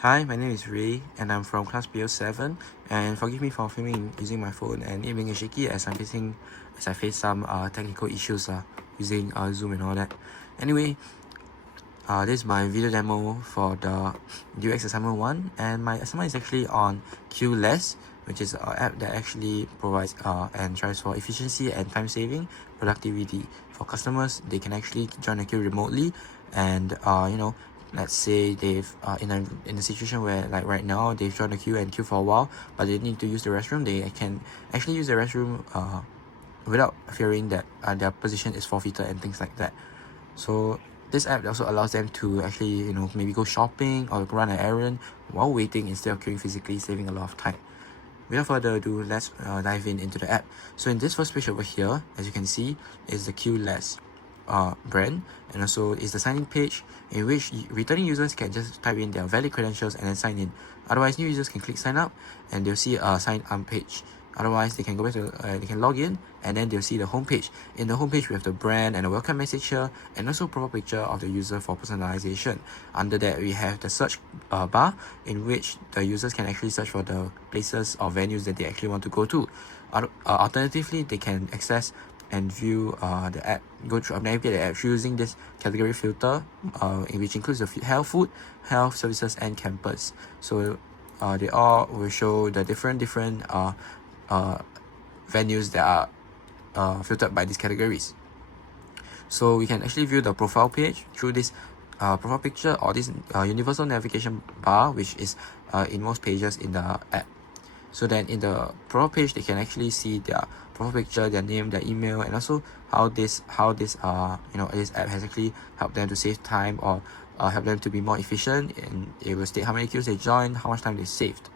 Hi, my name is Ray and I'm from class PO7, and forgive me for filming using my phone and it being shaky as I face some technical issues using Zoom and all that. Anyway, this is my video demo for the UX assignment 1, and my assignment is actually on QLess, which is an app that actually provides and tries for efficiency and time saving productivity for customers. They can actually join the queue remotely, and let's say they've in a situation where, like right now, they've joined the queue and queue for a while, but they need to use the restroom. They can actually use the restroom without fearing that their position is forfeited and things like that. So this app also allows them to actually maybe go shopping or run an errand while waiting instead of queuing physically, saving a lot of time. Without further ado, let's dive into the app. So in this first page over here, as you can see, is the QLess brand, and also is the sign-in page in which returning users can just type in their valid credentials and then sign in. Otherwise, new users can click sign up and they'll see a sign up page. Otherwise, they can go back to they can log in and then they'll see the home page. In the home page, we have the brand and a welcome message here, and also profile picture of the user for personalization. Under that, we have the search bar in which the users can actually search for the places or venues that they actually want to go to. Alternatively, they can access and view the app, go through navigate the app through using this category filter, in which includes the health, food, health services, and campus. So they all will show the different venues that are filtered by these categories. So we can actually view the profile page through this profile picture or this universal navigation bar, which is in most pages in the app. So then in the profile page, they can actually see their profile picture, their name, their email, and also how this this app has actually helped them to save time or help them to be more efficient, and it will state how many queues they joined, how much time they saved.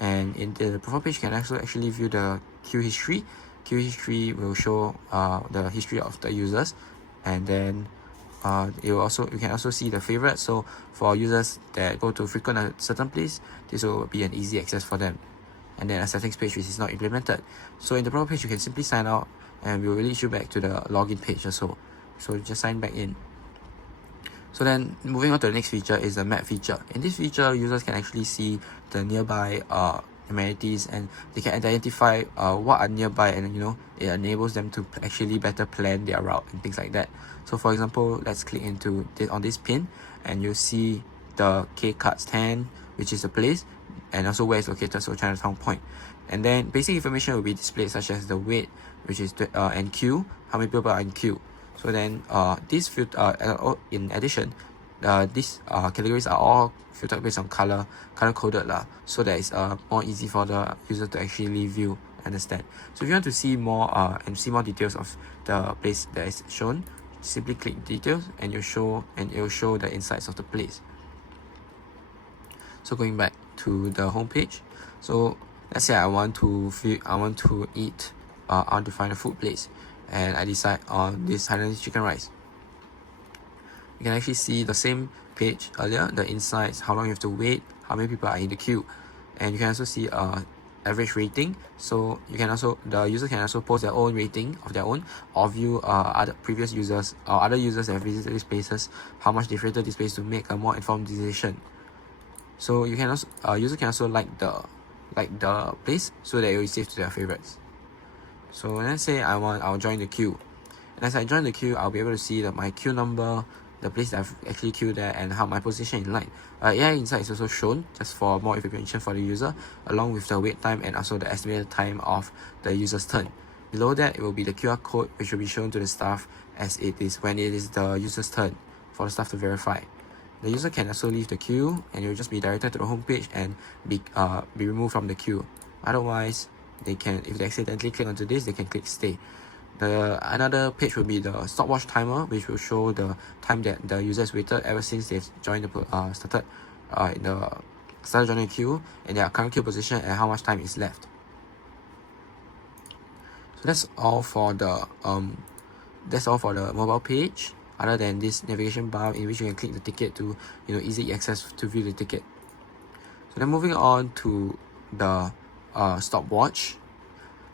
And in the profile page, you can also actually view the queue history. Queue history will show the history of the users, and then you can also see the favorites. So for users that go to frequent a certain place, this will be an easy access for them. And then a settings page which is not implemented. So in the profile page, you can simply sign out and we will lead you back to the login page also. So just sign back in. So then moving on to the next feature is the map feature. In this feature, users can actually see the nearby amenities, and they can identify what are nearby, and it enables them to actually better plan their route and things like that. So for example, let's click into on this pin and you'll see the K Cards 10, which is the place, and also where it's located, so Chinatown Point. And then basic information will be displayed, such as the weight, which is and queue, how many people are in queue. So then this in addition, these categories are all filtered based on color coded so that it's more easy for the user to actually view, understand. So if you want to see more and see more details of the place that is shown, simply click details and it will show the insights of the place. So going back to the home page, so let's say I want to eat, I want to find a food place, and I decide on this Hainanese chicken rice. You can actually see the same page earlier, the insights, how long you have to wait, how many people are in the queue, and you can also see average rating. So the user can also post their own rating of their own, or view other previous users or other users that have visited these places, how much they rated this place to make a more informed decision. So you can also user can also like the place so that it will save to their favorites. So let's say I'll join the queue, and as I join the queue, I'll be able to see that my queue number, the place that I've actually queued there, and how my position in line. AI insight is also shown just for more information for the user, along with the wait time and also the estimated time of the user's turn. Below that, it will be the QR code, which will be shown to the staff as it is when it is the user's turn for the staff to verify. The user can also leave the queue, and it will just be directed to the home page and be removed from the queue. Otherwise, if they accidentally click onto this, they can click stay. Another page will be the stopwatch timer, which will show the time that the user has waited ever since they've joined started joining the queue, and their current queue position and how much time is left. So that's all for the mobile page, other than this navigation bar in which you can click the ticket to easy access to view the ticket. So then moving on to the stopwatch.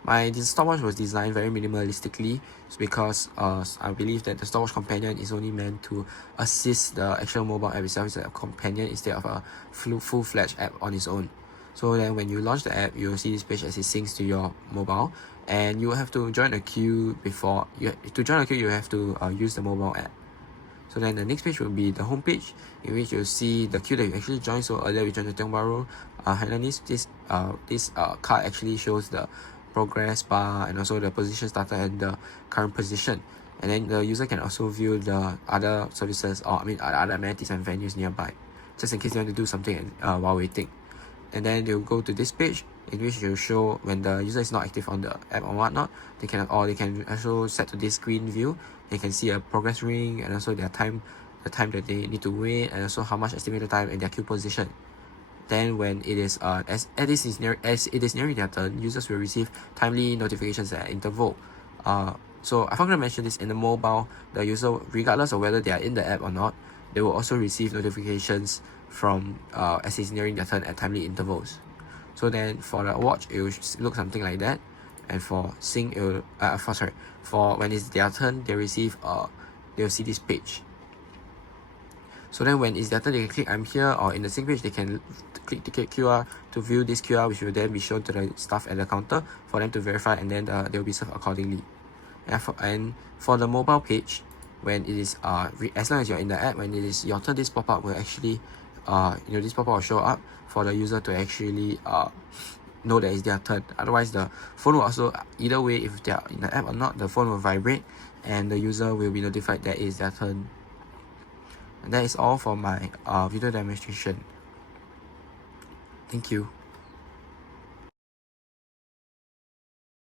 This stopwatch was designed very minimalistically because I believe that the stopwatch companion is only meant to assist the actual mobile app itself as a companion instead of a full-fledged app on its own. So then when you launch the app, you will see this page as it syncs to your mobile, and you will have to join a queue before to join a queue. You have to use the mobile app. So then the next page will be the home page, in which you'll see the queue that you actually joined. So earlier we joined the Tiong Bahru Hainanese. This card actually shows the progress bar and also the position started and the current position. And then the user can also view the other services, or other amenities and venues nearby, just in case you want to do something while waiting. And then they'll go to this page, in which they'll show when the user is not active on the app or whatnot. They can also set to this screen view. They can see a progress ring and also the time that they need to wait, and also how much estimated time and their queue position. Then when it is as it is nearing their turn, users will receive timely notifications at interval. So I forgot to mention this, in the mobile, the user, regardless of whether they are in the app or not, they will also receive notifications from as it's nearing their turn at timely intervals. So then for the watch, it will look something like that, and for sync, it will for when it's their turn, they will see this page. So then when it's their turn, they can click I'm here, or in the sync page they can click ticket QR to view this QR, which will then be shown to the staff at the counter for them to verify, and then they will be served accordingly. And for the mobile page, when it is as long as you're in the app, when it is your turn, this pop-up will actually this pop-up will show up for the user to actually know that it's their turn. Otherwise, the phone will also, either way, if they are in the app or not, the phone will vibrate and the user will be notified that it's their turn. And that is all for my video demonstration. Thank you.